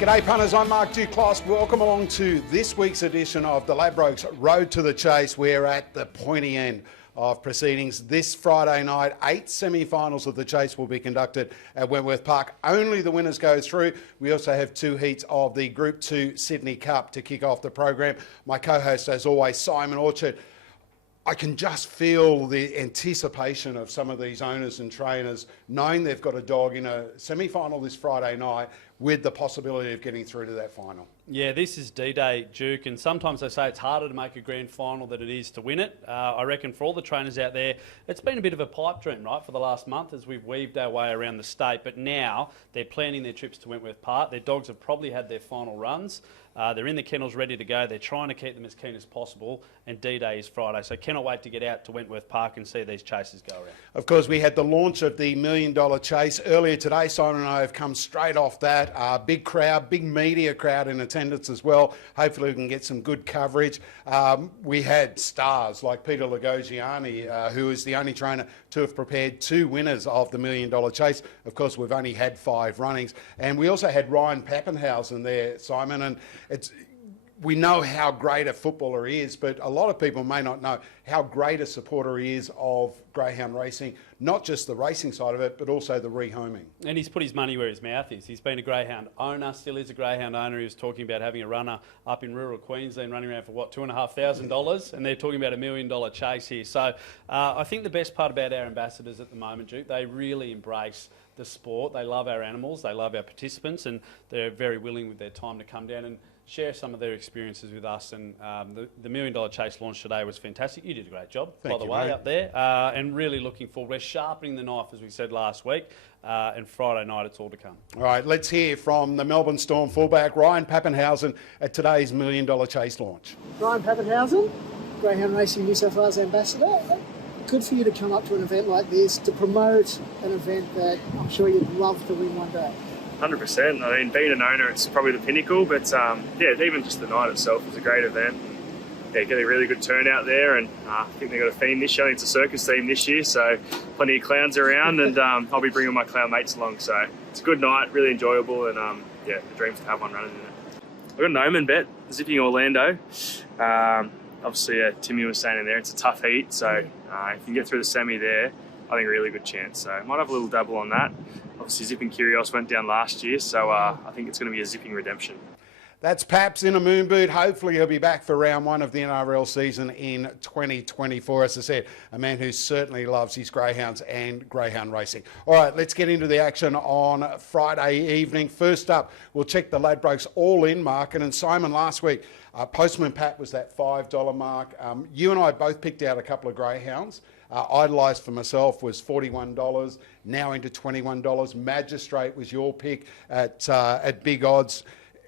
G'day punters, I'm Mark Duclos. Welcome along to this week's edition of the Ladbrokes Road to the Chase. We're at the pointy end of proceedings. This Friday night, 8 semi-finals of the Chase will be conducted at Wentworth Park. Only the winners go through. We also have 2 heats of the Group 2 Sydney Cup to kick off the program. My co-host, as always, Simon Orchard. I can just feel the anticipation of some of these owners and trainers knowing they've got a dog in a semi-final this Friday night with the possibility of getting through to that final. Yeah, this is D-Day, Duke, and sometimes they say it's harder to make a grand final than it is to win it. I reckon for all the trainers out there, it's been a bit of a pipe dream, right, for the last month as we've weaved our way around the state, but now they're planning their trips to Wentworth Park. Their dogs have probably had their final runs. They're in the kennels ready to go. They're trying to keep them as keen as possible, and D-Day is Friday, so cannot wait to get out to Wentworth Park and see these chases go around. Of course, we had the launch of the $1 Million Chase earlier today. Simon and I have come straight off that. Big crowd, big media crowd in attendance as well. Hopefully we can get some good coverage. We had stars like Peter Lagogiani, who is the only trainer to have prepared 2 winners of the $1 Million Chase. Of course, we've only had 5 runnings. And we also had Ryan Pappenhausen there, Simon, and we know how great a footballer he is, but a lot of people may not know how great a supporter he is of greyhound racing, not just the racing side of it, but also the rehoming. And he's put his money where his mouth is. He's been a greyhound owner, still is a greyhound owner. He was talking about having a runner up in rural Queensland running around for, what, $2,500? And they're talking about $1 million chase here. So I think the best part about our ambassadors at the moment, Duke, they really embrace the sport. They love our animals, they love our participants, and they're very willing with their time to come down and share some of their experiences with us. And the $1 Million Chase launch today was fantastic. You did a great job, by the way, mate, up there. And really looking forward. We're sharpening the knife, as we said last week. And Friday night, it's all to come. All right, let's hear from the Melbourne Storm fullback, Ryan Pappenhausen, at today's $1 Million Chase launch. Ryan Pappenhausen, Greyhound Racing New South Wales Ambassador. Good for you to come up to an event like this to promote an event that I'm sure you'd love to win one day. 100%. I mean, being an owner, it's probably the pinnacle, but yeah, even just the night itself was a great event. Yeah, get a really good turnout there, and I think they've got a theme this year. It's a circus theme this year, so plenty of clowns around, and I'll be bringing my clown mates along. So it's a good night, really enjoyable, and yeah, the dream's to have one running in it. I've got an Omen bet, zipping Orlando. Obviously, Timmy was saying in there, it's a tough heat, so if you can get through the semi there, I think a really good chance. So I might have a little dabble on that. Obviously, Zipping Curios went down last year, so I think it's going to be a zipping redemption. That's Paps in a moon boot. Hopefully he'll be back for round 1 of the NRL season in 2024. As I said, a man who certainly loves his greyhounds and greyhound racing. All right, let's get into the action on Friday evening. First up, we'll check the Ladbrokes all-in market. And Simon, last week, Postman Pat was that $5 mark. You and I both picked out a couple of greyhounds. Idolised for myself was $41, now into $21. Magistrate was your pick at big odds,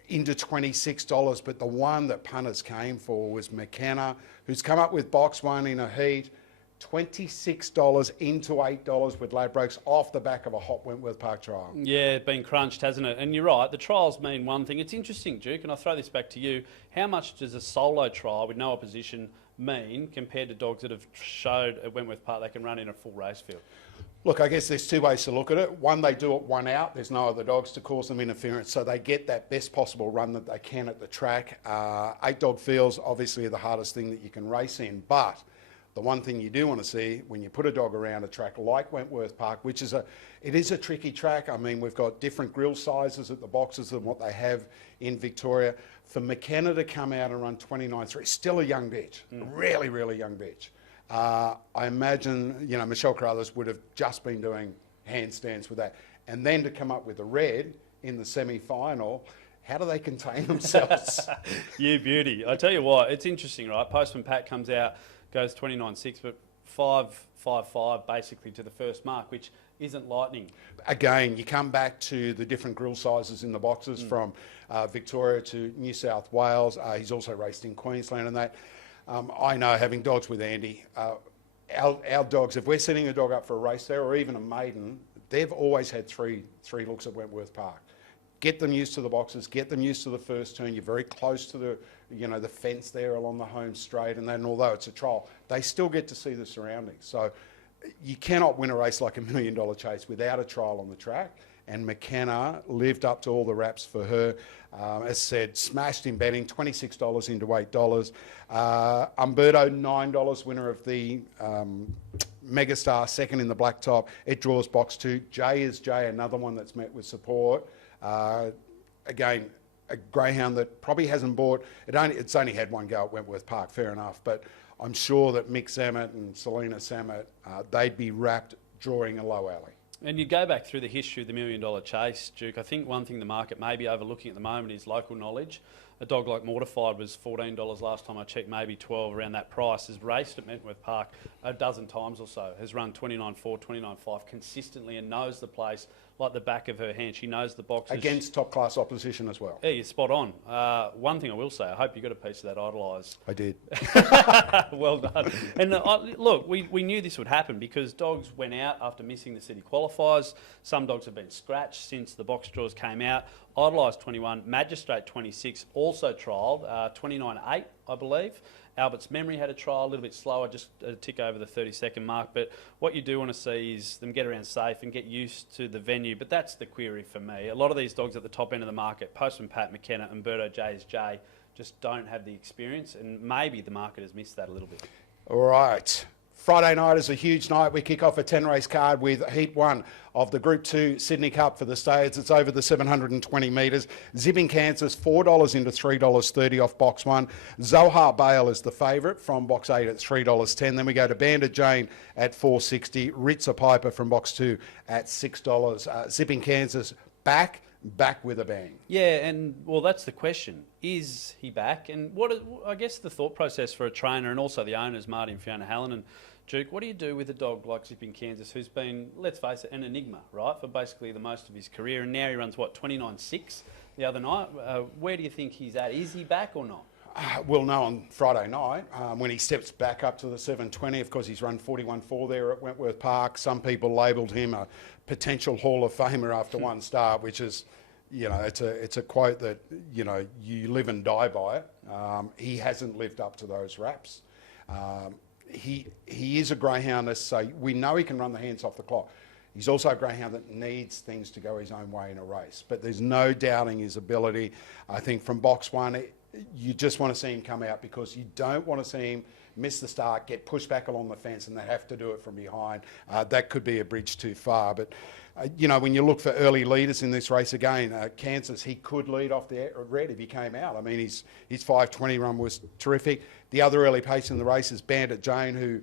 into $26. But the one that punters came for was McKenna, who's come up with box 1 in a heat, $26 into $8 with Ladbrokes off the back of a hot Wentworth Park trial. Yeah, it's been crunched, hasn't it? And you're right, the trials mean one thing. It's interesting, Duke, and I'll throw this back to you. How much does a solo trial with no opposition mean compared to dogs that have showed at Wentworth Park they can run in a full race field? Look, I guess there's 2 ways to look at it. One, they do it 1 out. There's no other dogs to cause them interference, so they get that best possible run that they can at the track. 8-dog fields, obviously, are the hardest thing that you can race in, but the one thing you do want to see when you put a dog around a track like Wentworth Park, which is it is a tricky track. I mean, we've got different grill sizes at the boxes than what they have in Victoria. For McKenna to come out and run 29.3, still a young bitch, really, really young bitch. I imagine, you know, Michelle Carruthers would have just been doing handstands with that. And then to come up with a red in the semi-final, how do they contain themselves? You beauty. I tell you what, it's interesting, right? Postman Pat comes out, goes 29.6, but 5.55 basically to the first mark, which isn't lightning. Again, you come back to the different grill sizes in the boxes from Victoria to New South Wales. He's also raced in Queensland and that. I know, having dogs with Andy, our dogs, if we're setting a dog up for a race there or even a maiden, they've always had three looks at Wentworth Park. Get them used to the boxes, get them used to the first turn. You're very close to the fence there along the home straight, and then although it's a trial, they still get to see the surroundings. So you cannot win a race like $1 Million Chase without a trial on the track. and McKenna lived up to all the raps for her. As said, smashed in betting, $26 into $8. Umberto, $9, winner of the Megastar, second in the black top. It draws box 2. J is J, another one that's met with support. Again, a greyhound that probably hasn't bought, it's only had one go at Wentworth Park, fair enough, but I'm sure that Mick Zammit and Selena Zammit, they'd be wrapped drawing a low alley. And you go back through the history of the $1 Million Chase, Duke. I think one thing the market may be overlooking at the moment is local knowledge. A dog like Mortified was $14 last time I checked, maybe 12 around that price. Has raced at Wentworth Park a dozen times or so. Has run 29.4, 29.5 consistently and knows the place like the back of her hand. She knows the boxes. Against top class opposition as well. Yeah, you're spot on. One thing I will say, I hope you got a piece of that Idolise. I did. Well done. And look, we knew this would happen because dogs went out after missing the city qualifiers. Some dogs have been scratched since the box draws came out. Idolise 21, Magistrate 26, also trialled, 29.8, I believe. Albert's Memory had a trial, a little bit slower, just a tick over the 30-second mark. But what you do want to see is them get around safe and get used to the venue. But that's the query for me. A lot of these dogs at the top end of the market, Postman Pat, McKenna, Umberto, J is J, just don't have the experience. And maybe the market has missed that a little bit. All right. Friday night is a huge night. We kick off a 10-race card with Heat 1 of the Group 2 Sydney Cup for the States. It's over the 720 metres. Zipping Kansas, $4 into $3.30 off box 1. Zohar Bale is the favourite from box 8 at $3.10. Then we go to Bandit Jane at $4.60. Ritza Piper from box 2 at $6. Zipping Kansas back with a bang. Yeah, and well, that's the question. Is he back? And I guess the thought process for a trainer and also the owners, Marty and Fiona Hallen and Duke, what do you do with a dog like Zipping Kansas who's been, let's face it, an enigma, right, for basically the most of his career, and now he runs, 29.6 the other night? Where do you think he's at? Is he back or not? We'll know on Friday night when he steps back up to the 720. Of course, he's run 41.4 there at Wentworth Park. Some people labelled him a potential Hall of Famer after one start, which is, you know, it's a quote that, you know, you live and die by it. He hasn't lived up to those raps. He is a greyhound, so we know he can run the hands off the clock. He's also a greyhound that needs things to go his own way in a race, but there's no doubting his ability. I think from box 1, you just want to see him come out because you don't want to see him miss the start, get pushed back along the fence, and they have to do it from behind. That could be a bridge too far. But, you know, when you look for early leaders in this race again, Kansas, he could lead off the red if he came out. I mean, his 5:20 run was terrific. The other early pace in the race is Bandit Jane, who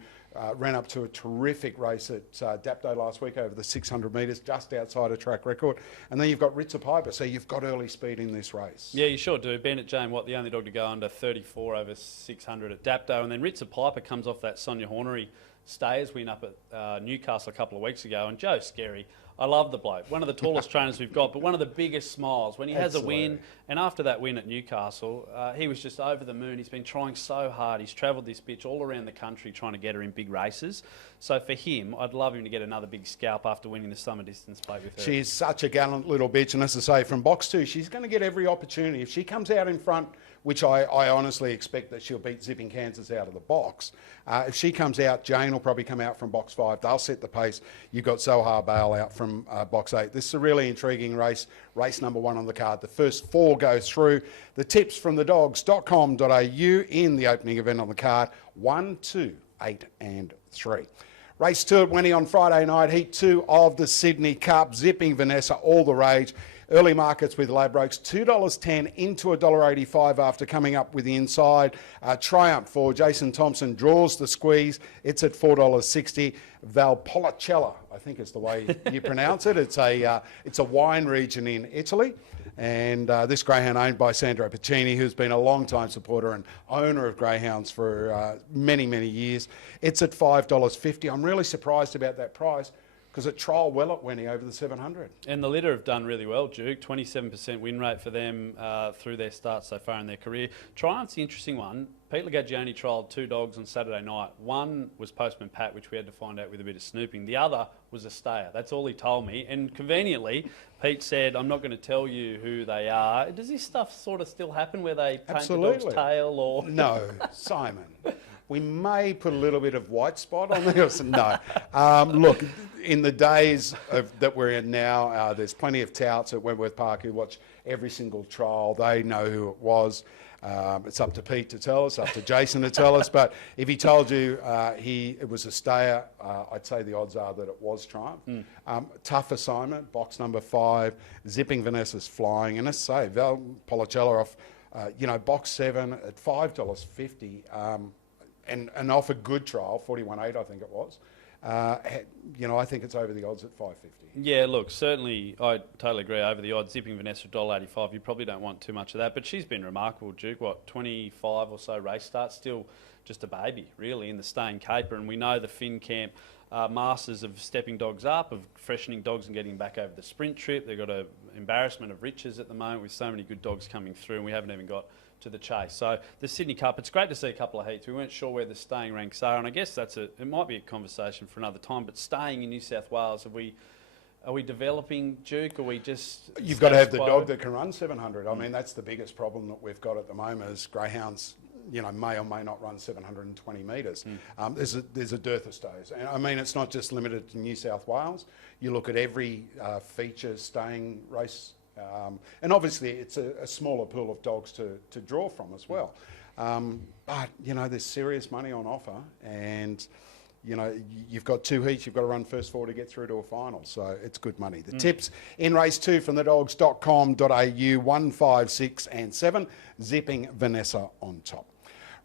ran up to a terrific race at Dapto last week over the 600 metres, just outside a track record. And then you've got Ritza Piper, so you've got early speed in this race. Yeah, you sure do. Bandit Jane, the only dog to go under 34 over 600 at Dapto. And then Ritza Piper comes off that Sonia Hornery Stayers win up at Newcastle a couple of weeks ago. And Joe Scary, I love the bloke. One of the tallest trainers we've got, but one of the biggest smiles. When he has a win, and after that win at Newcastle, he was just over the moon. He's been trying so hard. He's travelled this bitch all around the country trying to get her in big races. So for him, I'd love him to get another big scalp after winning the summer distance plate with her. She's such a gallant little bitch, and as I say, from box 2, she's going to get every opportunity. If she comes out in front, which I honestly expect that she'll beat Zipping Kansas out of the box. If she comes out, Jane will probably come out from box 5. They'll set the pace. You've got Zohar Bale out from box 8. This is a really intriguing race. Race number 1 on the card. The first 4 go through. The tips from the dogs.com.au in the opening event on the card. 1, 2, 8 and 3. Race 2 at Wenny on Friday night. Heat 2 of the Sydney Cup. Zipping Vanessa, all the rage. Early markets with Ladbrokes, $2.10 into $1.85 after coming up with the inside. Triumph for Jason Thompson draws the squeeze. It's at $4.60. Valpolicella, I think is the way you pronounce it. It's a wine region in Italy. And this greyhound owned by Sandro Piccini, who's been a long-time supporter and owner of greyhounds for many, many years. It's at $5.50. I'm really surprised about that price, because it trialled well at Wenny over the 700. And the litter have done really well, Duke. 27% win rate for them through their start so far in their career. Triumph's the interesting one. Pete Lagagione trialled 2 dogs on Saturday night. One was Postman Pat, which we had to find out with a bit of snooping. The other was a stayer. That's all he told me. And conveniently, Pete said, I'm not going to tell you who they are. Does this stuff sort of still happen where they paint the dog's tail? Or No, Simon. We may put a little bit of white spot on there. No. Look, in the days that we're in now, there's plenty of touts at Wentworth Park who watch every single trial. They know who it was. It's up to Pete to tell us, up to Jason to tell us. But if he told you it was a stayer, I'd say the odds are that it was Triumph. Tough assignment, box number 5, Zipping Vanessa's flying. And as I say, Val Policella off, box 7 at $5.50 and off a good trial, 41.8 I think it was. I think it's over the odds at $5.50. Yeah, look, certainly I totally agree over the odds. Zipping Vanessa $1.85, you probably don't want too much of that, but she's been remarkable, Duke. 25 or so race starts, still just a baby, really, in the staying caper. And we know the Finn Camp masters of stepping dogs up, of freshening dogs and getting back over the sprint trip. They've got an embarrassment of riches at the moment with so many good dogs coming through, and we haven't even got to the chase. So the Sydney Cup, it's great to see a couple of heats. We weren't sure where the staying ranks are, and I guess it might be a conversation for another time, but staying in New South Wales, are we developing, Duke? Are we just... You've got to have the dog that can run 700. I mean, that's the biggest problem that we've got at the moment is greyhounds, may or may not run 720 metres. There's a dearth of stays. And I mean, it's not just limited to New South Wales. You look at every feature staying race, and obviously it's a smaller pool of dogs to draw from as well. But, there's serious money on offer, and... you've got 2 heats, you've got to run first 4 to get through to a final, so it's good money. The tips in race 2 from thedogs.com.au, 1, 5, 6 and 7, Zipping Vanessa on top.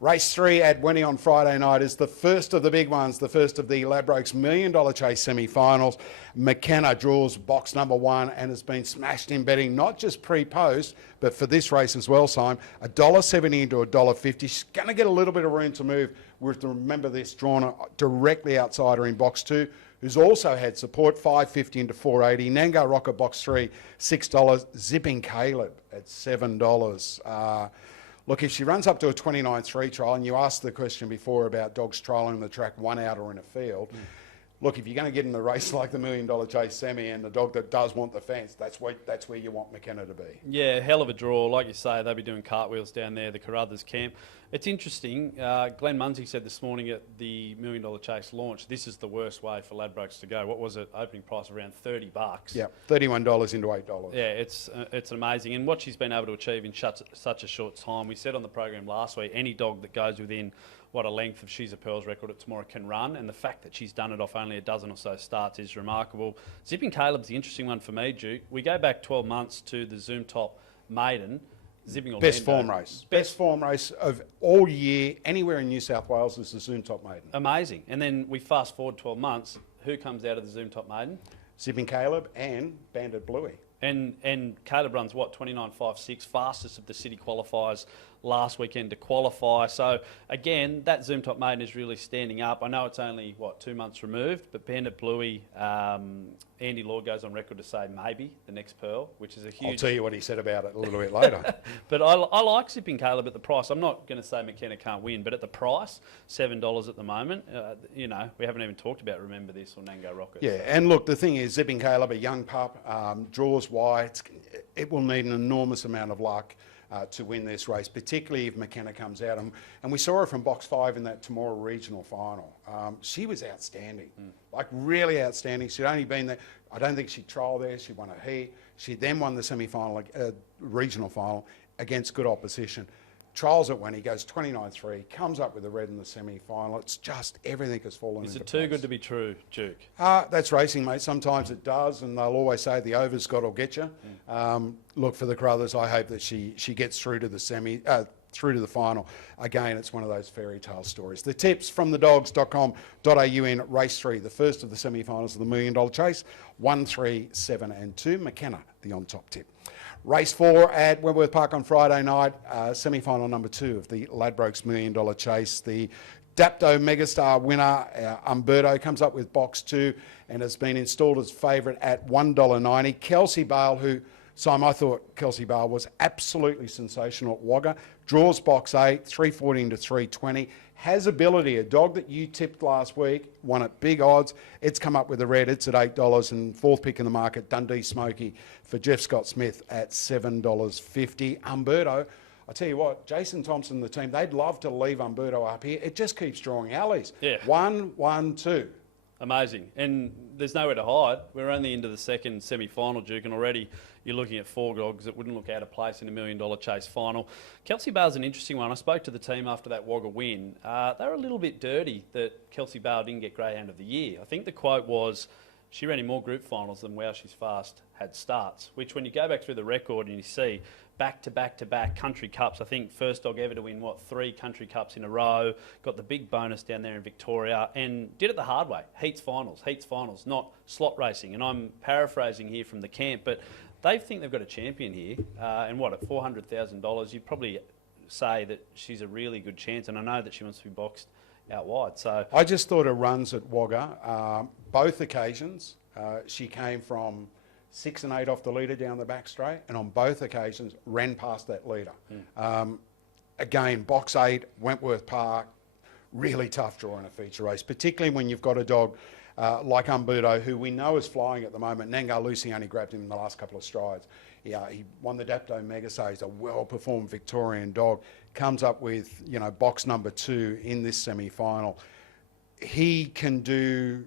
Race 3 at Wenny on Friday night is the first of the big ones, the first of the Ladbrokes $1 Million Chase semi-finals. McKenna draws box number 1 and has been smashed in betting, not just pre-post, but for this race as well, Simon. $1.70 into $1.50. She's going to get a little bit of room to move. We have to remember this, drawn directly outside her in box 2, who's also had support, $5.50 into $4.80. Nangar Rocket box 3, $6. Zipping Caleb at $7. Look, if she runs up to a 29.3 trial, and you asked the question before about dogs trialling the track 1 out or in a field, look, if you're going to get in the race like the $1 Million Chase semi and the dog that does want the fence, that's where you want McKenna to be. Yeah, hell of a draw. Like you say, they'll be doing cartwheels down there, the Carruthers camp. It's interesting. Glenn Munsey said this morning at the $1 Million Chase launch, this is the worst way for Ladbrokes to go. What was it? Opening price around $30. Yeah, $31 into $8. Yeah, it's amazing. And what she's been able to achieve in such a short time. We said on the program last week, any dog that goes within a length of She's a Pearl's record at tomorrow can run, and the fact that she's done it off only a dozen or so starts is remarkable. Zipping Caleb's the interesting one for me, Duke. We go back 12 months to the Zoom Top Maiden. Zipping Orlando. Best form race of all year, anywhere in New South Wales is the Zoom Top Maiden. Amazing. And then we fast forward 12 months. Who comes out of the Zoom Top Maiden? Zipping Caleb and Bandit Bluey. And Caleb runs, 29.56, fastest of the city qualifiers last weekend to qualify. So, again, that Zoom Top Maiden is really standing up. I know it's only, 2 months removed, but Bandit Bluey, Andy Lord goes on record to say maybe the next Pearl, which is a huge... I'll tell you what he said about it a little bit later. But I like Zipping Caleb at the price. I'm not going to say McKenna can't win, but at the price, $7 at the moment, we haven't even talked about Remember This or Nango Rocket. Yeah, and look, the thing is, Zipping Caleb, a young pup, draws wide. It will need an enormous amount of luck to win this race, particularly if McKenna comes out. And we saw her from box 5 in that Temora regional final. She was outstanding, like really outstanding. She'd only been there, I don't think she trialled there, she won a heat. She then won the semi-final, regional final against good opposition. Trials it when he goes 29.3, comes up with a red in the semi-final. It's just everything has fallen into place. Is it too good to be true, Duke? That's racing, mate. Sometimes it does, and they'll always say the over's got will get you. Look, for the Carruthers, I hope that she gets through to the through to the final. Again, it's one of those fairy tale stories. The tips from thedogs.com.au in race 3, the first of the semi-finals of the $1 Million Chase, 1, 3, 7 and 2. McKenna, the on-top tip. Race 4 at Wentworth Park on Friday night, semi-final number 2 of the Ladbrokes $1 Million Chase. The Dapto Megastar winner, Umberto, comes up with box 2 and has been installed as favourite at $1.90. Kelsey Bale, who, Simon, I thought Kelsey Bale was absolutely sensational at Wagga, draws box 8, 3.14 to 3.20. Has ability, a dog that you tipped last week, won at big odds. It's come up with a red, it's at $8, and fourth pick in the market, Dundee Smoky for Jeff Scott Smith at $7.50. Umberto, I tell you what, Jason Thompson and the team, they'd love to leave Umberto up here. It just keeps drawing alleys. Yeah. 1-1-2. Amazing. And there's nowhere to hide. We're only into the second semi-final, Duke, and already you're looking at 4 dogs that wouldn't look out of place in $1 million chase final. Kelsey Bale's an interesting one. I spoke to the team after that Wagga win. They were a little bit dirty that Kelsey Bale didn't get Greyhound of the Year. I think the quote was, she ran in more group finals than Wow She's Fast had starts, which when you go back through the record and you see back-to-back country cups, I think first dog ever to win, 3 country cups in a row, got the big bonus down there in Victoria and did it the hard way. Heats finals, not slot racing. And I'm paraphrasing here from the camp, but they think they've got a champion here. And what, at $400,000, you'd probably say that she's a really good chance. And I know that she wants to be boxed out wide. So I just thought her runs at Wagga, both occasions, she came from 6 and 8 off the leader down the back straight, and on both occasions ran past that leader. Again, box 8, Wentworth Park, really tough draw in a feature race, particularly when you've got a dog like Umberto, who we know is flying at the moment. Nangar Lucy only grabbed him in the last couple of strides. Yeah, he won the Dapto Mega Series, a well-performed Victorian dog. Comes up with, box number 2 in this semi-final. He can do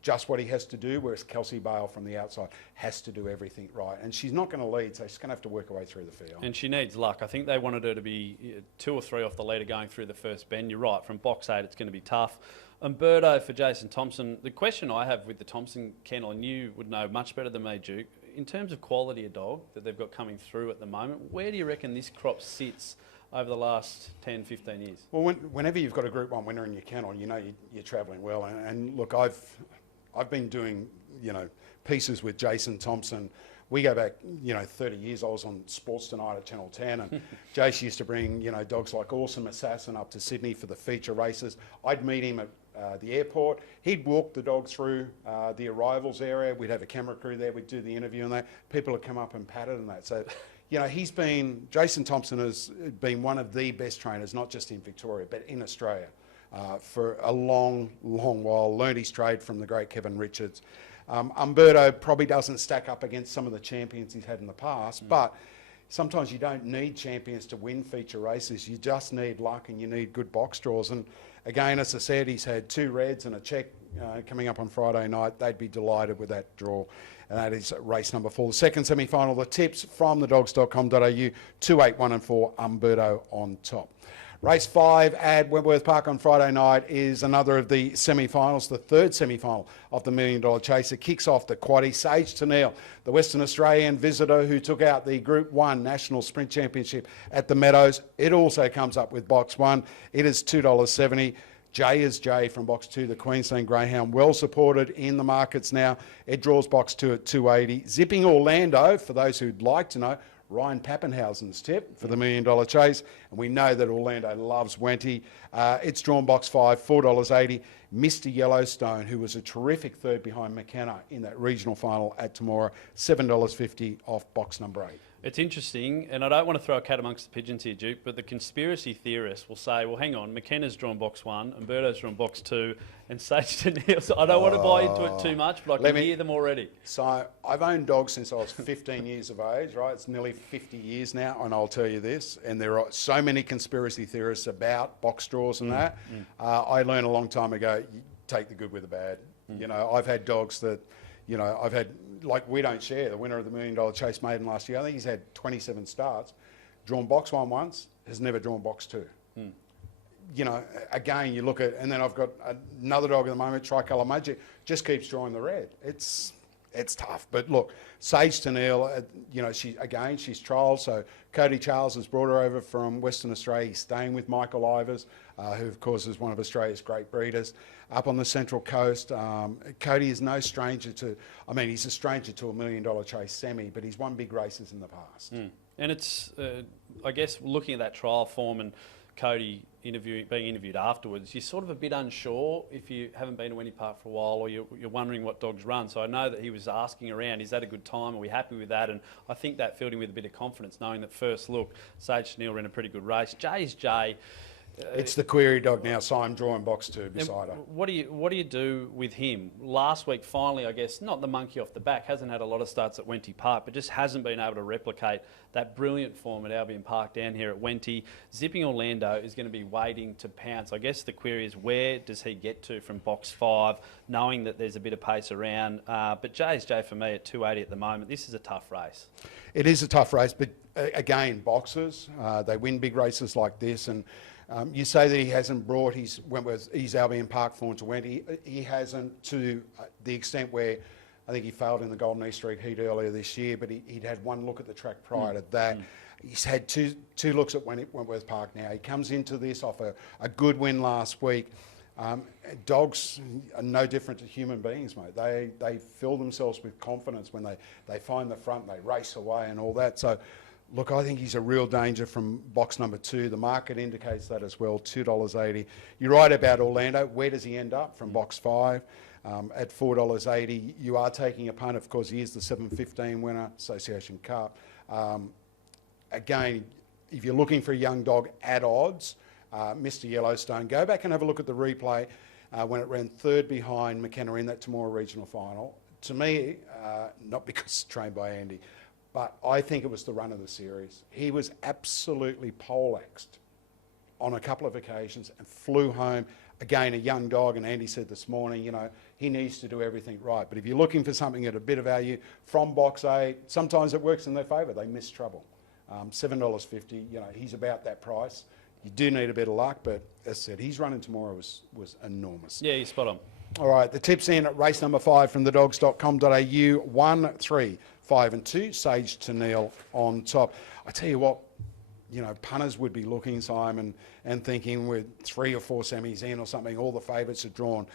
just what he has to do, whereas Kelsey Bale from the outside has to do everything right. And she's not going to lead, so she's going to have to work her way through the field. And she needs luck. I think they wanted her to be 2 or 3 off the leader going through the first bend. You're right, from box 8 it's going to be tough. Umberto for Jason Thompson. The question I have with the Thompson kennel, and you would know much better than me, Duke, in terms of quality of dog that they've got coming through at the moment, where do you reckon this crop sits over the last 10, 15 years? Well, whenever you've got a Group 1 winner in your kennel, you're travelling well. And look, I've been doing, pieces with Jason Thompson. We go back, 30 years. I was on Sports Tonight at Channel 10, and Jace used to bring, dogs like Awesome Assassin up to Sydney for the feature races. I'd meet him at the airport. He'd walk the dog through the arrivals area. We'd have a camera crew there. We'd do the interview and that. People would come up and pat it and that. So, Jason Thompson has been one of the best trainers, not just in Victoria, but in Australia. For a long, long while. Learned his trade from the great Kevin Richards. Umberto probably doesn't stack up against some of the champions he's had in the past, but sometimes you don't need champions to win feature races. You just need luck and you need good box draws. And again, as I said, he's had 2 reds and a check coming up on Friday night. They'd be delighted with that draw. And that is race number 4. The second semi-final, the tips from thedogs.com.au, 2, 8, 1 and 4, Umberto on top. Race 5 at Wentworth Park on Friday night is another of the semi-finals, the third semi-final of the $1 Million Chase. It kicks off the quaddie. Sage Tennille, the Western Australian visitor who took out the Group 1 National Sprint Championship at the Meadows. It also comes up with box 1. It is $2.70. J is J from box 2, the Queensland Greyhound, well supported in the markets now. It draws box 2 at $2.80. Zipping Orlando, for those who'd like to know, Ryan Pappenhausen's tip for the $1 Million Chase, and we know that Orlando loves Wenty. It's drawn box 5, $4.80. Mr. Yellowstone, who was a terrific third behind McKenna in that regional final at Temora, $7.50 off box number 8. It's interesting, and I don't want to throw a cat amongst the pigeons here, Duke, but the conspiracy theorists will say, well, hang on, McKenna's drawn box 1, Umberto's drawn box 2, and Sage Tennille. So I don't want to buy into it too much, but I can hear them already. So I've owned dogs since I was 15 years of age, right? It's nearly 50 years now, and I'll tell you this, and there are so many conspiracy theorists about box draws and that. I learned a long time ago, you take the good with the bad. I've had dogs that, I've had, like We Don't Share, the winner of the $1 Million Chase Maiden last year. I think he's had 27 starts, drawn box 1 once, has never drawn box 2. Again, you look at, and then I've got another dog at the moment, Tricolour Magic, just keeps drawing the red. It's tough. But look, Sage Tennille, she's trialled. So Cody Charles has brought her over from Western Australia. He's staying with Michael Ivers, who of course is one of Australia's great breeders. Up on the Central Coast, Cody is no stranger to, he's a stranger to $1 Million Chase semi, but he's won big races in the past. And it's, I guess, looking at that trial form and Cody being interviewed afterwards, you're sort of a bit unsure if you haven't been to any park for a while, or you're wondering what dogs run. So I know that he was asking around, is that a good time? Are we happy with that? And I think that filled him with a bit of confidence, knowing that first look, Sage Tennille ran a pretty good race. Jay's Jay. It's the query dog now, so I'm drawing box 2 beside her. What do you do with him? Last week, finally, I guess, not the monkey off the back, hasn't had a lot of starts at Wenty Park, but just hasn't been able to replicate that brilliant form at Albion Park down here at Wenty. Zipping Orlando is going to be waiting to pounce. I guess the query is, where does he get to from box 5, knowing that there's a bit of pace around? But JSJ for me at 280 at the moment. This is a tough race. It is a tough race, but again, boxers, they win big races like this, and you say that he hasn't brought his Albion Park form to Wenty. He hasn't to the extent where I think he failed in the Golden East Street Heat earlier this year, but he'd had one look at the track prior to that. He's had two looks at Wentworth Park now. He comes into this off a good win last week. Dogs are no different to human beings, mate. They fill themselves with confidence when they find the front, they race away and all that. So, look, I think he's a real danger from box number 2. The market indicates that as well, $2.80. You're right about Orlando. Where does he end up from box 5? At $4.80, you are taking a punt. Of course, he is the 7.15 winner, Association Cup. Again, if you're looking for a young dog at odds, Mr. Yellowstone, go back and have a look at the replay when it ran 3rd behind McKenna in that Temora Regional Final. To me, not because it's trained by Andy, but I think it was the run of the series. He was absolutely poleaxed on a couple of occasions and flew home. Again, a young dog, and Andy said this morning, he needs to do everything right. But if you're looking for something at a bit of value from box 8, sometimes it works in their favour. They miss trouble. $7.50, he's about that price. You do need a bit of luck, but as I said, his run in tomorrow was enormous. Yeah, he's spot on. All right, the tips in at race number 5 from thedogs.com.au, 1, 3, 5 and 2, Sage to Neil on top. I tell you what, punters would be looking, Simon, and thinking with 3 or 4 semis in or something, all the favourites are drawn,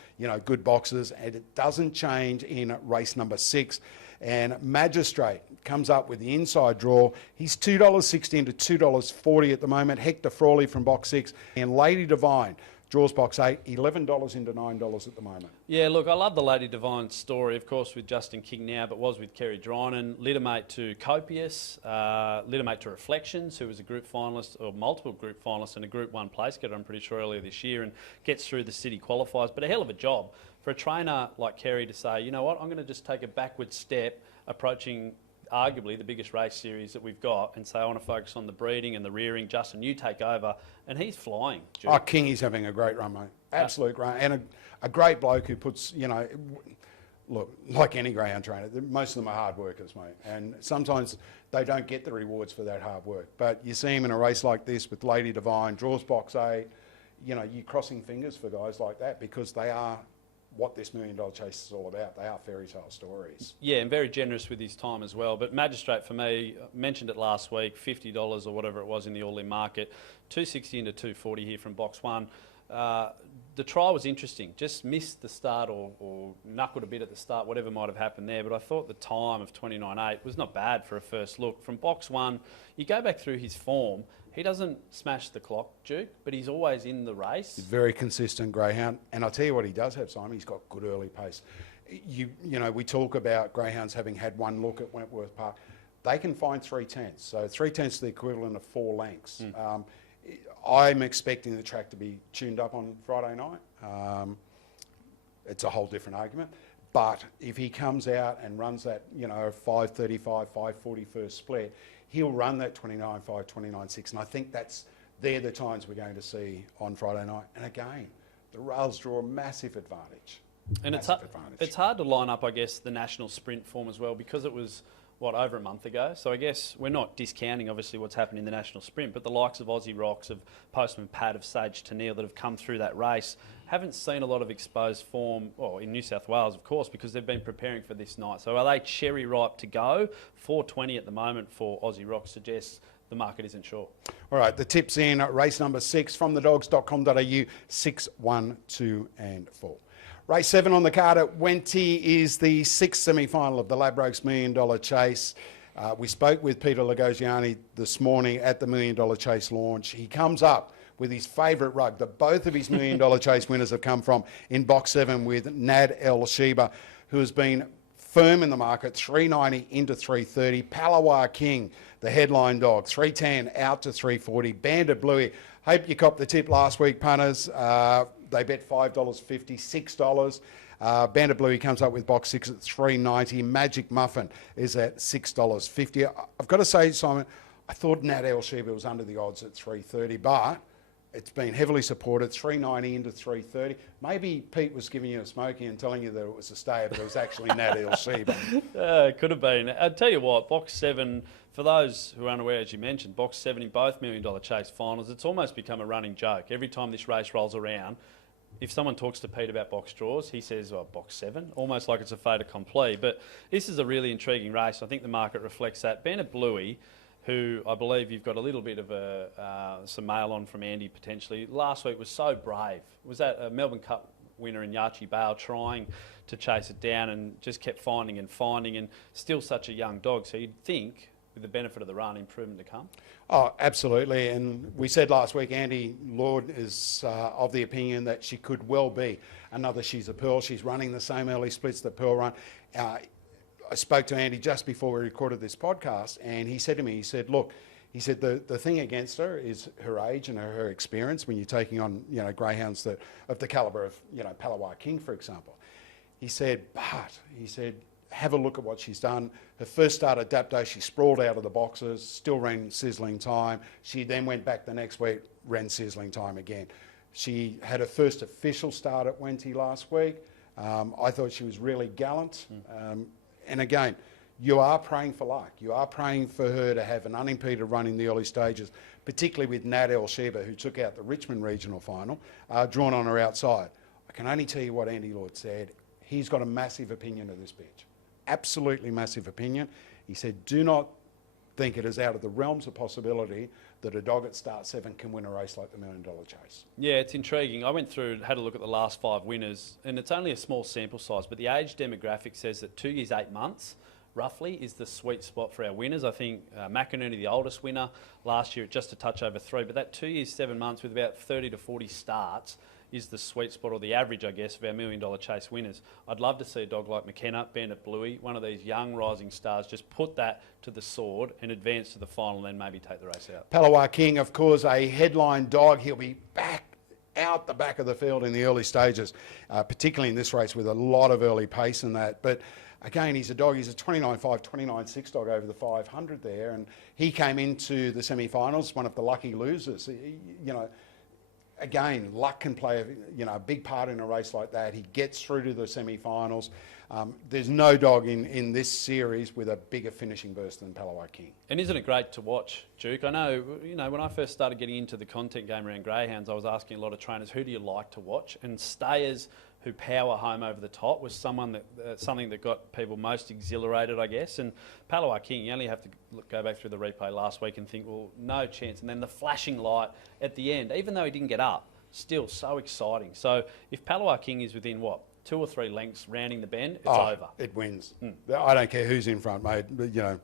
good boxes, and it doesn't change in race number 6. And Magistrate comes up with the inside draw. He's $2.60 to $2.40 at the moment. Hector Frawley from box 6 and Lady Divine draws box 8, $11 into $9 at the moment. Yeah, look, I love the Lady Divine story, of course, with Justin King now, but was with Kerry Drynan, littermate to Copious, littermate to Reflections, who was a group finalist, or multiple group finalists and a Group 1 place getter, I'm pretty sure, earlier this year, and gets through the city qualifiers. But a hell of a job for a trainer like Kerry to say, you know what, I'm going to just take a backward step approaching arguably the biggest race series that we've got and say, I want to focus on the breeding and the rearing. Justin, you take over. And he's flying. Dude. Oh, King is having a great run, mate. Absolute great. And a great bloke who puts, look, like any greyhound trainer, most of them are hard workers, mate. And sometimes they don't get the rewards for that hard work. But you see him in a race like this with Lady Divine, draws box 8, you're crossing fingers for guys like that because they are what this $1 million chase is all about. They are fairy tale stories. Yeah, and very generous with his time as well. But Magistrate, for me, mentioned it last week, $50 or whatever it was in the all-in market, $2.60 into $2.40 here from box 1. The trial was interesting. Just missed the start or knuckled a bit at the start, whatever might have happened there. But I thought the time of 29.8 was not bad for a first look. From box 1, you go back through his form, he doesn't smash the clock, Duke, but he's always in the race. He's very consistent greyhound. And I'll tell you what he does have, Simon, he's got good early pace. We talk about greyhounds having had one look at Wentworth Park. They can find 3/10. So 3/10 is the equivalent of 4 lengths. I'm expecting the track to be tuned up on Friday night. It's a whole different argument. But if he comes out and runs that, 5.35, 5.40 first split, he'll run that 29.5, 29.6. And I think they're the times we're going to see on Friday night. And again, the rails draw a massive advantage. And it's hard to line up, I guess, the national sprint form as well because it was, over a month ago. So I guess we're not discounting, obviously, what's happened in the national sprint, but the likes of Aussie Rocks, of Postman Pat, of Sage to Neil that have come through that race haven't seen a lot of exposed form, in New South Wales, of course, because they've been preparing for this night. So are they cherry ripe to go? 4.20 at the moment for Aussie Rocks suggests the market isn't sure. All right, the tips in race number 6 from thedogs.com.au, 6, 1, 2 and 4. Race 7 on the card at Wenty is the 6th semi-final of the Ladbrokes $1 Million Chase. We spoke with Peter Lagosiani this morning at the $1 Million Chase launch. He comes up with his favourite rug that both of his $1 Million Chase winners have come from in box 7 with Nad El Sheba, who has been firm in the market, 390 into 330. Palawa King, the headline dog, 310 out to 340. Banded Bluey, hope you copped the tip last week, punters. They bet $5.50, $6. Banded Bluey comes up with box 6 at $3.90. Magic Muffin is at $6.50. I've got to say, Simon, I thought Nat El Sheba was under the odds at $3.30, but it's been heavily supported, $3.90 into $3.30. Maybe Pete was giving you a smoky and telling you that it was a stayer, but it was actually Nat El Sheba. It could have been. I'll tell you what, box 7, for those who are unaware, as you mentioned, box 7 in both $1 Million Chase finals, it's almost become a running joke. Every time this race rolls around, if someone talks to Pete about box draws, he says, oh, box 7, almost like it's a fait accompli. But this is a really intriguing race. I think the market reflects that. Banded Bluey, who I believe you've got a little bit of some mail on from Andy potentially, last week was so brave. Was that a Melbourne Cup winner in Yachi Bale trying to chase it down and just kept finding and still such a young dog. So you'd think, with the benefit of the run, improvement to come? Oh, absolutely. And we said last week, Andy Lord is of the opinion that she could well be another She's a Pearl. She's running the same early splits that Pearl run. I spoke to Andy just before we recorded this podcast, and he said to me, he said, look, he said the thing against her is her age and her experience when you're taking on, greyhounds that of the calibre of, Palawa King, for example. He said, have a look at what she's done. Her first start at Dapto, she sprawled out of the boxes, still ran sizzling time. She then went back the next week, ran sizzling time again. She had her first official start at Wenty last week. I thought she was really gallant. And again, you are praying for luck. You are praying for her to have an unimpeded run in the early stages, particularly with Nat El Sheba, who took out the Richmond Regional Final, drawn on her outside. I can only tell you what Andy Lord said. He's got a massive opinion of this bitch. Absolutely massive opinion. He said, do not think it is out of the realms of possibility that a dog at start 7 can win a race like the $1 Million Chase. Yeah, it's intriguing. I went through and had a look at the last 5 winners, and it's only a small sample size, but the age demographic says that 2 years, 8 months, roughly, is the sweet spot for our winners. I think McInerney, the oldest winner, last year at just a touch over 3, but that 2 years, 7 months with about 30 to 40 starts is the sweet spot, or the average, I guess, of our $1 Million Chase winners. I'd love to see a dog like McKenna, Bandit Bluey, one of these young rising stars, just put that to the sword and advance to the final and then maybe take the race out. Palawa King, of course, a headline dog. He'll be back out the back of the field in the early stages, particularly in this race with a lot of early pace in that. But again, he's a dog. He's a 29.5, 29.6 dog over the 500 there, and he came into the semi-finals, one of the lucky losers. Again, luck can play a big part in a race like that. He gets through to the semi-finals. There's no dog in this series with a bigger finishing burst than Palawa King. And isn't it great to watch, Duke? I know, when I first started getting into the content game around greyhounds, I was asking a lot of trainers, who do you like to watch? And stayers who power home over the top was something that got people most exhilarated, I guess. And Palawa King, you only have to go back through the replay last week and think, well, no chance. And then the flashing light at the end, even though he didn't get up, still so exciting. So if Palawa King is within, 2 or 3 lengths rounding the bend, it's over. It wins. I don't care who's in front, mate. But,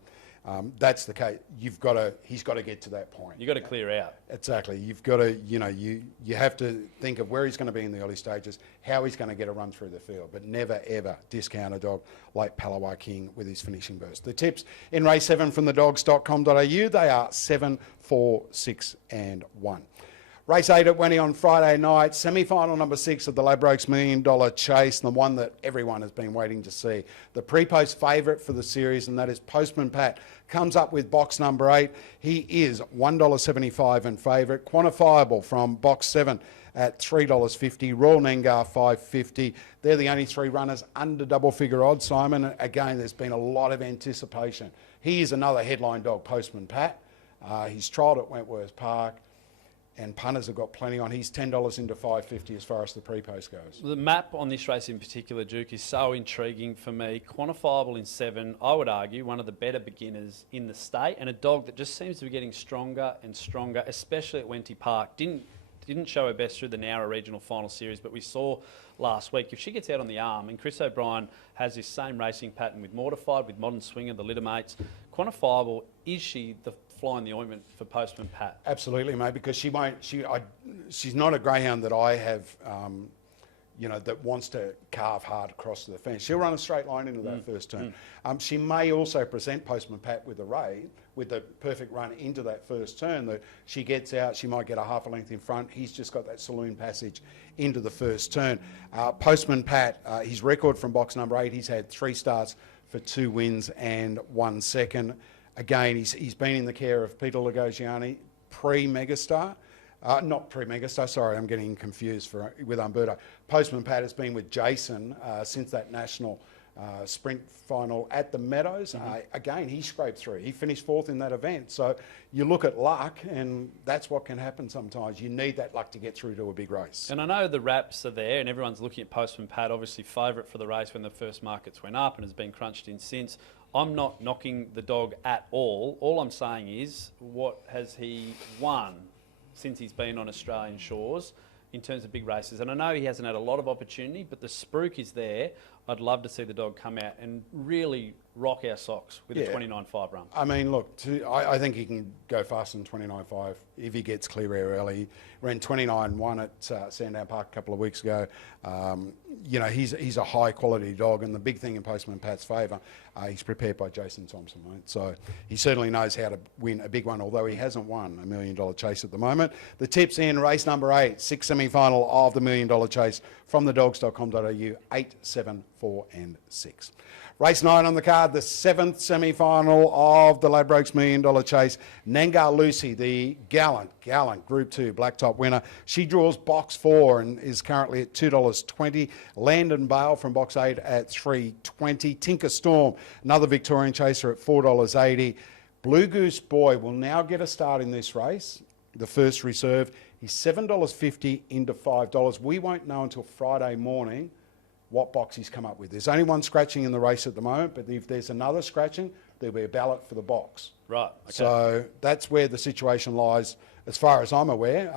that's the case. He's got to get to that point. You've got to clear out. Exactly. You've got to, you have to think of where he's going to be in the early stages, how he's going to get a run through the field, but never, ever discount a dog like Palawa King with his finishing burst. The tips in race 7 from thedogs.com.au, they are 7, 4, 6 and 1. Race 8 at Wenty on Friday night, semi-final number 6 of the Ladbrokes $1 Million Chase, the one that everyone has been waiting to see. The pre-post favourite for the series, and that is Postman Pat, comes up with box number 8. He is $1.75 in favourite, quantifiable from box 7 at $3.50, Royal Nengar $5.50. They're the only 3 runners under double figure odds, Simon. Again, there's been a lot of anticipation. He is another headline dog, Postman Pat. He's trialled at Wentworth Park. And punters have got plenty on. He's $10 into $5.50 as far as the pre-post goes. The map on this race in particular, Duke, is so intriguing for me. Quantifiable in 7, I would argue, one of the better beginners in the state, and a dog that just seems to be getting stronger and stronger, especially at Wenty Park. Didn't show her best through the Nowra Regional Final Series, but we saw last week, if she gets out on the arm, and Chris O'Brien has this same racing pattern with Mortified, with Modern Swinger, the litter mates, quantifiable, is she the fly in the ointment for Postman Pat? Absolutely, mate, because she's not a greyhound that I have that wants to carve hard across to the fence. She'll run a straight line into that first turn. She may also present Postman Pat with the perfect run into that first turn, that she gets out, she might get a half a length in front. He's just got that saloon passage into the first turn. Postman Pat, his record from box number 8, he's had 3 starts for 2 wins and 1 second. Again, he's been in the care of Peter Lagosiani, pre-Megastar. Not pre-Megastar, sorry, I'm getting confused with Umberto. Postman Pat has been with Jason since that national sprint final at the Meadows. Again, he scraped through. He finished 4th in that event. So you look at luck, and that's what can happen sometimes. You need that luck to get through to a big race. And I know the wraps are there, and everyone's looking at Postman Pat, obviously favourite for the race when the first markets went up and has been crunched in since. I'm not knocking the dog at all. All I'm saying is, what has he won since he's been on Australian shores in terms of big races? And I know he hasn't had a lot of opportunity, but the spruik is there. I'd love to see the dog come out and really rock our socks with a 29.5 run. I mean, look, I think he can go faster than 29.5 if he gets clear air early. He ran 29.1 at Sandown Park a couple of weeks ago. He's a high quality dog, and the big thing in Postman Pat's favour, he's prepared by Jason Thompson, mate. So he certainly knows how to win a big one, although he hasn't won a $1 million chase at the moment. The tips in race number 8, 6th semi-final of the $1 million chase from thedogs.com.au, 8, 7, 4 and 6. Race 9 on the card, the 7th semi-final of the Ladbrokes $1 million chase. Nangar Lucy, the gallant Group 2 Blacktop winner. She draws box 4 and is currently at $2.20. Landon Bale from box 8 at $3.20. Tinker Storm, another Victorian chaser, at $4.80. Blue Goose Boy will now get a start in this race. The first reserve, he's $7.50 into $5. We won't know until Friday morning what box he's come up with. There's only one scratching in the race at the moment, but if there's another scratching, there'll be a ballot for the box. Right. Okay. So that's where the situation lies, as far as I'm aware.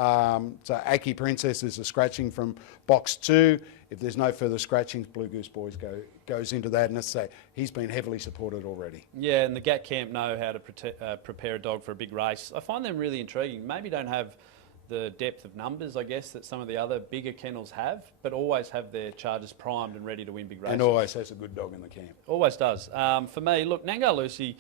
So Aki Princess is a scratching from box 2. If there's no further scratchings, Blue Goose Boys goes into that, and as I say, he's been heavily supported already. Yeah, and the GAT camp know how to prepare a dog for a big race. I find them really intriguing. Maybe don't have the depth of numbers, I guess, that some of the other bigger kennels have, but always have their chargers primed and ready to win big races. And always has a good dog in the camp. Always does. For me, look, Nangar Lucy,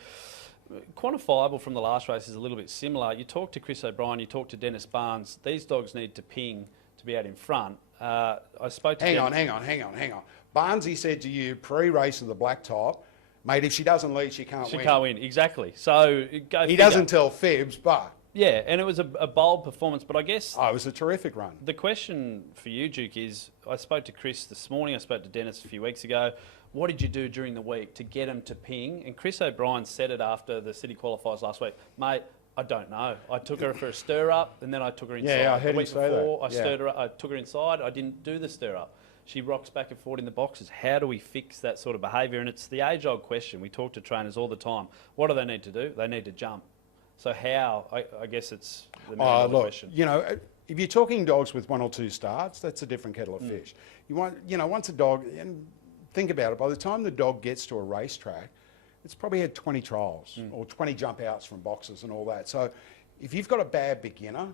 quantifiable from the last race, is a little bit similar. You talk to Chris O'Brien, you talk to Dennis Barnes. These dogs need to ping to be out in front. I spoke to Hang on. Barnesy said to you pre-race of the Blacktop, mate, if she doesn't lead, she can't win. She can't win, exactly. So go He doesn't tell fibs, but... Yeah, and it was a bold performance, but I guess... Oh, it was a terrific run. The question for you, Duke, is I spoke to Chris this morning, I spoke to Dennis a few weeks ago. What did you do during the week to get them to ping? And Chris O'Brien said it after the City qualifiers last week. Mate, I don't know. I took her for a stir-up, and then I took her inside. Yeah, I heard the week him say before, that. I stirred her up. I took her inside. I didn't do the stir-up. She rocks back and forth in the boxes. How do we fix that sort of behaviour? And it's the age-old question. We talk to trainers all the time. What do they need to do? They need to jump. So how? I guess it's the million-dollar question. You know, if you're talking dogs with 1 or 2 starts, that's a different kettle of fish. You want, once a dog, and think about it, by the time the dog gets to a racetrack, it's probably had 20 trials or 20 jump outs from boxes and all that. So if you've got a bad beginner,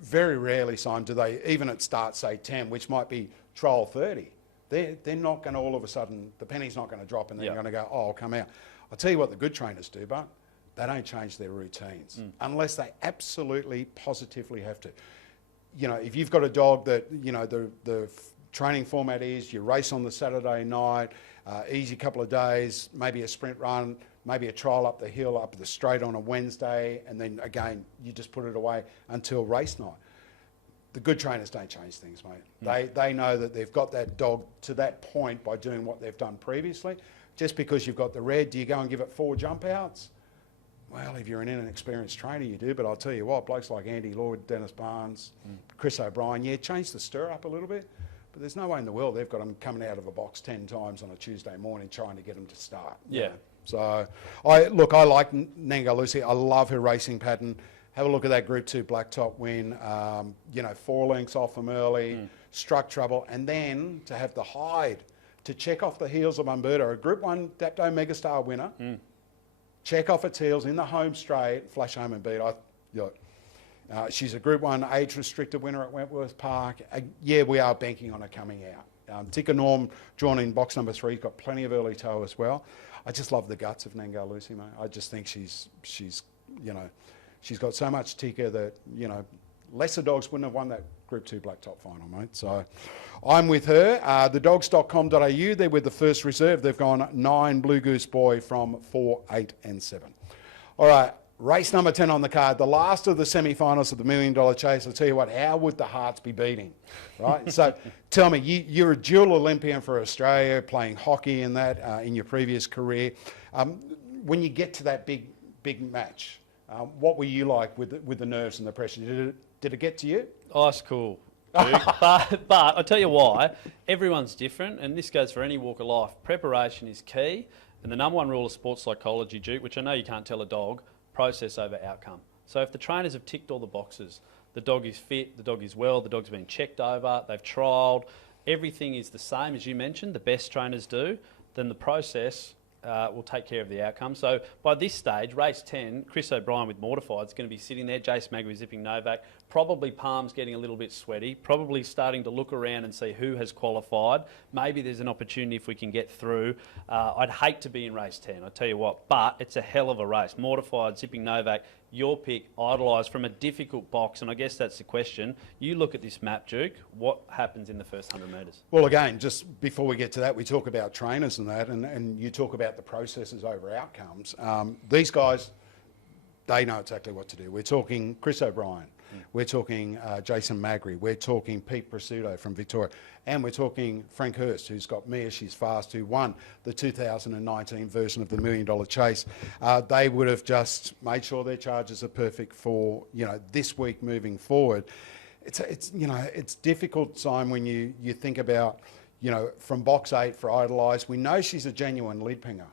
very rarely, Simon, do they, even at start, say 10, which might be trial 30, they're not going to all of a sudden, the penny's not going to drop and they're going to go, oh, I'll come out. I'll tell you what the good trainers do, but they don't change their routines unless they absolutely positively have to. You know, if you've got a dog that, the training format is you race on the Saturday night, easy couple of days, maybe a sprint run, maybe a trial up the hill, up the straight on a Wednesday, and then again, you just put it away until race night. The good trainers don't change things, mate. They know that they've got that dog to that point by doing what they've done previously. Just because you've got the red, do you go and give it 4 jump outs? Well, if you're an inexperienced trainer, you do, but I'll tell you what, blokes like Andy Lloyd, Dennis Barnes, Chris O'Brien, change the stir up a little bit, but there's no way in the world they've got them coming out of a box 10 times on a Tuesday morning trying to get them to start. Yeah. So, I like Nangar Lucy. I love her racing pattern. Have a look at that Group 2 Blacktop win. 4 lengths off them early, struck trouble, and then to have the hide to check off the heels of Umberto, a Group 1 Dapto Megastar winner. Check off its heels in the home straight, flash home and beat. She's a Group 1 age-restricted winner at Wentworth Park. Yeah, we are banking on her coming out. Tika Norm, drawn in box number 3, got plenty of early toe as well. I just love the guts of Nangar Lucy, mate. I just think she's got so much Tika that, lesser dogs wouldn't have won that Group 2 Black Top final, mate. So I'm with her. Thedogs.com.au, they're with the first reserve. They've gone 9 Blue Goose Boy from 4, 8 and 7. All right, race number 10 on the card, the last of the semi-finals of the $1 Million Chase. I'll tell you what, how would the hearts be beating, right? So tell me, you're a dual Olympian for Australia, playing hockey in that in your previous career. When you get to that big match, what were you like with the nerves and the pressure? Did it get to you? Ice cool. Duke. but I'll tell you why. Everyone's different, and this goes for any walk of life. Preparation is key, and the number one rule of sports psychology, Duke, which I know you can't tell a dog, process over outcome. So if the trainers have ticked all the boxes, the dog is fit, the dog is well, the dog's been checked over, they've trialled, everything is the same as you mentioned, the best trainers do, then the process will take care of the outcome. So by this stage, race 10, Chris O'Brien with Mortified is going to be sitting there, Jace Magri zipping Novak, probably palms getting a little bit sweaty, probably starting to look around and see who has qualified. Maybe there's an opportunity if we can get through. I'd hate to be in race 10, I tell you what, but it's a hell of a race. Mortified, zipping Novak, your pick, Idolised from a difficult box, and I guess that's the question. You look at this map, Duke, what happens in the first 100 metres? Well, again, just before we get to that, we talk about trainers and that, and you talk about the processes over outcomes. These guys, they know exactly what to do. We're talking Chris O'Brien, we're talking Jason Magri, we're talking Pete Prasuto from Victoria, and we're talking Frank Hurst, who's got Mia She's Fast, who won the 2019 version of the $1 Million Chase. They would have just made sure their charges are perfect for this week moving forward. It's difficult, Simon, when you think about from box 8 for Idolised. We know she's a genuine lead pinger.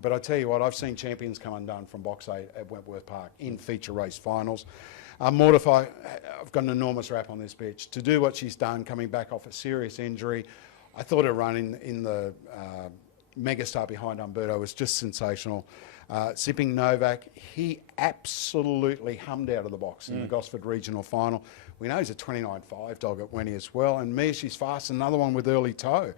But I tell you what, I've seen champions come undone from box 8 at Wentworth Park in feature race finals. Mortified, I've got an enormous rap on this bitch. To do what she's done, coming back off a serious injury, I thought her run in the Megastar behind Umberto was just sensational. Zipping Novak, he absolutely hummed out of the box in the Gosford Regional Final. We know he's a 29.5 dog at Wenny as well. And Mia She's Fast, another one with early toe.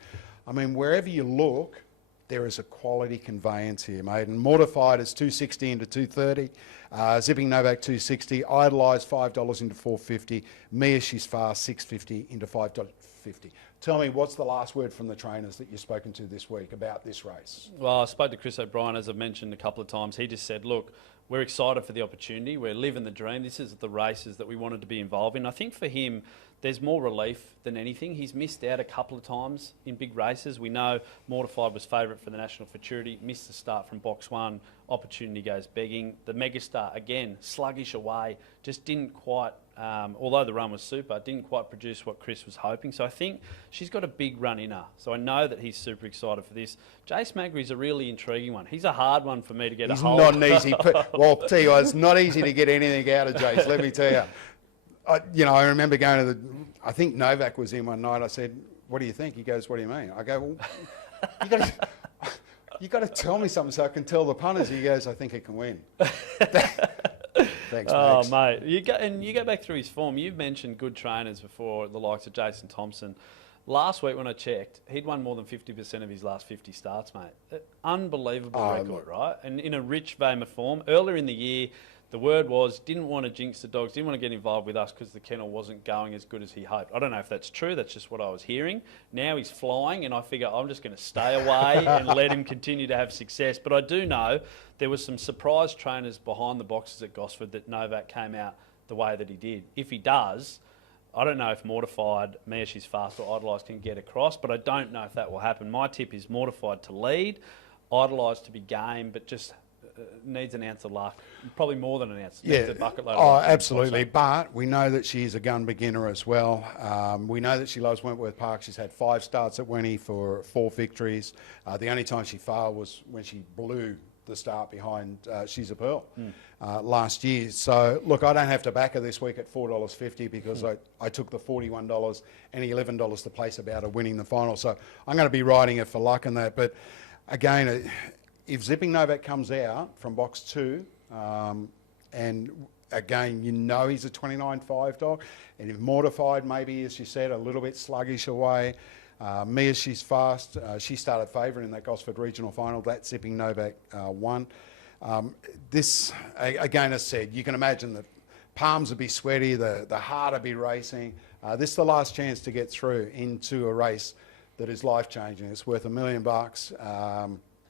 I mean, wherever you look, there is a quality conveyance here, mate. And Mortified is $260 into $230. Zipping Novak $260. Idolised $5 into $450. Mia She's Fast $650 into $5.50. Tell me, what's the last word from the trainers that you've spoken to this week about this race? Well, I spoke to Chris O'Brien, as I've mentioned a couple of times. He just said, look, we're excited for the opportunity. We're living the dream. This is the races that we wanted to be involved in. I think for him, there's more relief than anything. He's missed out a couple of times in big races. We know Mortified was favourite for the National Futurity, missed the start from box 1, opportunity goes begging. The Megastar, again, sluggish away, just didn't quite, although the run was super, didn't quite produce what Chris was hoping. So I think she's got a big run in her. So I know that he's super excited for this. Jace Magri's a really intriguing one. He's a hard one for me to get a hold of. He's not an easy... Well, I'll tell you what, it's not easy to get anything out of Jace, let me tell you. I remember going to I think Novak was in one night. I said, what do you think? He goes, what do you mean? I go, well, you got to tell me something so I can tell the punters. He goes, I think he can win. Thanks, oh, mate. You go back through his form. You've mentioned good trainers before, the likes of Jason Thompson. Last week when I checked, he'd won more than 50% of his last 50 starts, mate. Unbelievable record, right? And in a rich vein of form. Earlier in the year, the word was, didn't want to jinx the dogs, didn't want to get involved with us because the kennel wasn't going as good as he hoped. I don't know if that's true, that's just what I was hearing. Now he's flying and I figure I'm just going to stay away and let him continue to have success. But I do know there was some surprise trainers behind the boxes at Gosford that Novak came out the way that he did. If he does, I don't know if Mortified, Mia She's Fast or Idolised can get across, but I don't know if that will happen. My tip is Mortified to lead, Idolised to be game, but just... needs an ounce of luck, probably more than an ounce. Yeah, needs a bucket load of luck, luck absolutely. But we know that she's a gun beginner as well. We know that she loves Wentworth Park. She's had 5 starts at Wenny for 4 victories. The only time she failed was when she blew the start behind She's a Pearl last year. So, look, I don't have to back her this week at $4.50 because I took the $41 and $11 to place about her winning the final. So I'm going to be riding her for luck in that. But again, if Zipping Novak comes out from box 2 and again, you know he's a 29.5 dog. And if mortified, maybe, as you said, a little bit sluggish away. Mia, she's fast. She started favourite in that Gosford Regional Final. That Zipping Novak won. This, again, as said, you can imagine that palms would be sweaty, the heart would be racing. This is the last chance to get through into a race that is life-changing. It's worth $1 million.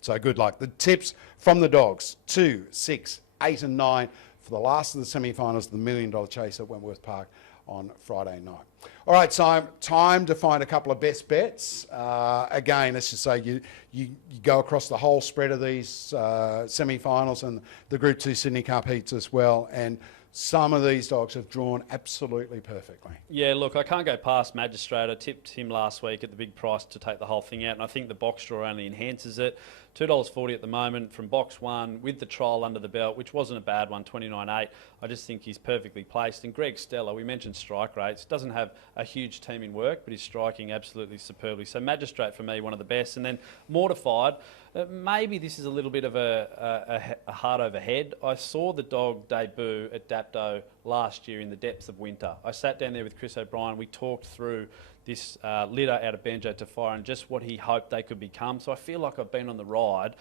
So good luck. The tips from the dogs: 2, 6, 8 and 9 for the last of the semi-finals of the $1 Million Chase at Wentworth Park on Friday night. All right, so time to find a couple of best bets. Again, let's just say you go across the whole spread of these semi-finals and the Group 2 Sydney Cup heats as well. And some of these dogs have drawn absolutely perfectly. Yeah, look, I can't go past Magistrate. I tipped him last week at the big price to take the whole thing out, and I think the box draw only enhances it. $2.40 at the moment from box 1 with the trial under the belt, which wasn't a bad one, 29.8. I just think he's perfectly placed. And Greg Stella, we mentioned strike rates, doesn't have a huge team in work, but he's striking absolutely superbly. So Magistrate for me, one of the best. And then Mortified, maybe this is a little bit of a heart over head. I saw the dog debut at Dapto last year in the depths of winter. I sat down there with Chris O'Brien. We talked through this litter out of Banjo to Fire and just what he hoped they could become. So I feel like I've been on the ride.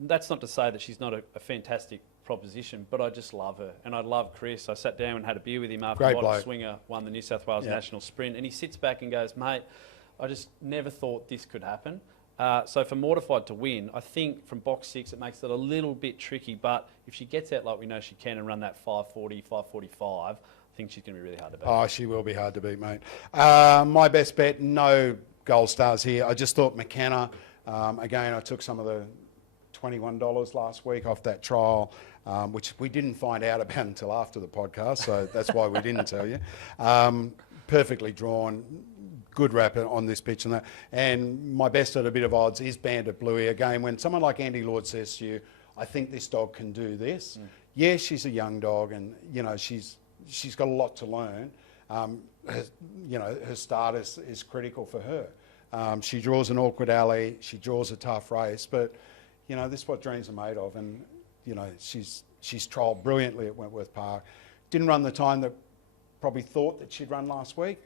That's not to say that she's not a fantastic proposition, but I just love her. And I love Chris. I sat down and had a beer with him after Bottom Swinger won the New South Wales National Sprint. And he sits back and goes, mate, I just never thought this could happen. So for Mortified to win, I think from box 6 it makes it a little bit tricky, but if she gets out like we know she can and run that 540, 545, I think she's going to be really hard to beat. Oh, she will be hard to beat, mate. My best bet, no gold stars here. I just thought McKenna, again, I took some of the $21 last week off that trial, which we didn't find out about until after the podcast, so that's why we didn't tell you. Perfectly drawn, good wrap on this pitch and that. And my best at a bit of odds is Bandit Bluey. Again, when someone like Andy Lord says to you, I think this dog can do this. Yeah, she's a young dog and, you know, she's got a lot to learn. Her start is critical for her. She draws an awkward alley. She draws a tough race. But, you know, this is what dreams are made of. And, you know, she's trialled brilliantly at Wentworth Park. Didn't run the time that probably thought that she'd run last week,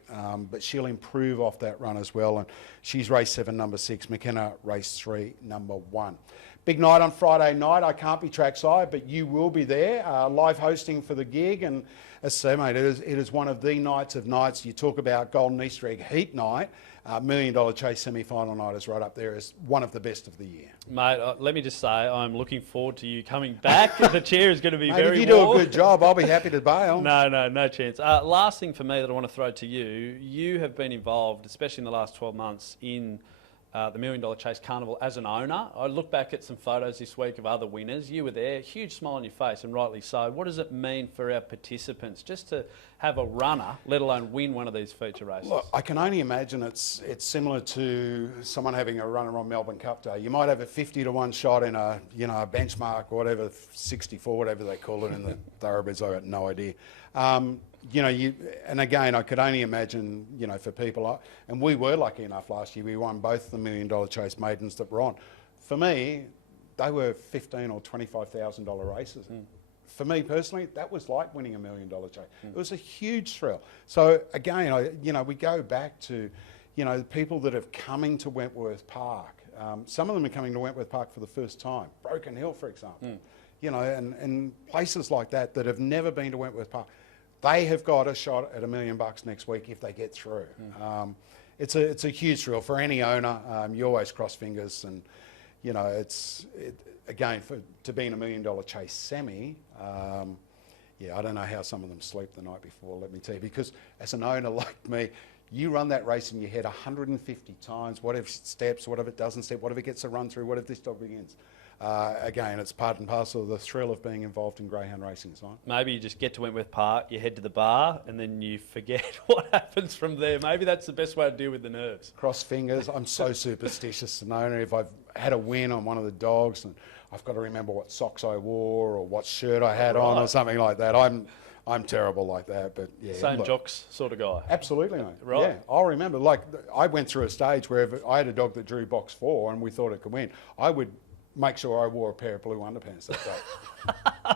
but she'll improve off that run as well. And she's race 7, number 6. McKenna, race 3, number 1. Big night on Friday night. I can't be trackside, but you will be there, live hosting for the gig. And as I say, mate, it is one of the nights of nights. You talk about Golden Easter Egg Heat Night. $1 Million Chase semi-final night is right up there as one of the best of the year. Mate, let me just say, I'm looking forward to you coming back. The chair is going to be mate, very if you warm. do a good job, I'll be happy to bail. No chance. Last thing for me that I want to throw to you, you have been involved, especially in the last 12 months, in the $1 Million Chase Carnival as an owner. I look back at some photos this week of other winners. You were there, huge smile on your face, and rightly so. What does it mean for our participants just to have a runner, let alone win one of these feature races? Look, I can only imagine it's similar to someone having a runner on Melbourne Cup Day. You might have a 50-1 shot in a a benchmark or whatever, 64, whatever they call it in the thoroughbreds. I got no idea. And again, I could only imagine, for people, and we were lucky enough last year, we won both the $1 Million Chase maidens that were on. For me, they were $15,000 or $25,000 races. For me personally, that was like winning $1 Million Chase. It was a huge thrill. So again, we go back to, the people that have coming to Wentworth Park. Some of them are coming to Wentworth Park for the first time. Broken Hill, for example. And places like that have never been to Wentworth Park. They have got a shot at $1 million next week if they get through. It's a huge thrill for any owner. You always cross fingers, and again to be in $1 Million Chase semi. I don't know how some of them sleep the night before. Let me tell you, because as an owner like me, you run that race in your head 150 times. What if it steps? What if it doesn't step? What if it gets a run through? What if this dog begins? Again, it's part and parcel of the thrill of being involved in greyhound racing, Simon. Maybe you just get to Wentworth Park, you head to the bar, and then you forget what happens from there. Maybe that's the best way to deal with the nerves. Cross fingers. I'm so superstitious an owner. If I've had a win on one of the dogs, and I've got to remember what socks I wore or what shirt I had on or something like that. I'm terrible like that, but yeah. Same jocks sort of guy. Absolutely, mate. Right. Yeah, I'll remember. Like, I went through a stage where if I had a dog that drew box 4 and we thought it could win, I would make sure I wore a pair of blue underpants that day.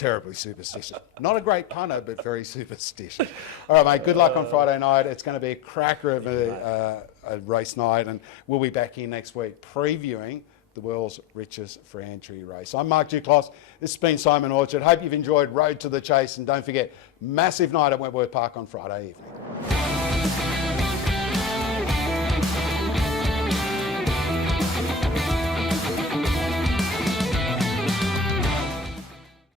Terribly superstitious. Not a great punter, but very superstitious. All right, mate, good luck on Friday night. It's going to be a cracker of a race night, and we'll be back here next week previewing the world's richest free entry race. I'm Mark Duclos. This has been Simon Orchard. Hope you've enjoyed Road to the Chase, and don't forget, massive night at Wentworth Park on Friday evening.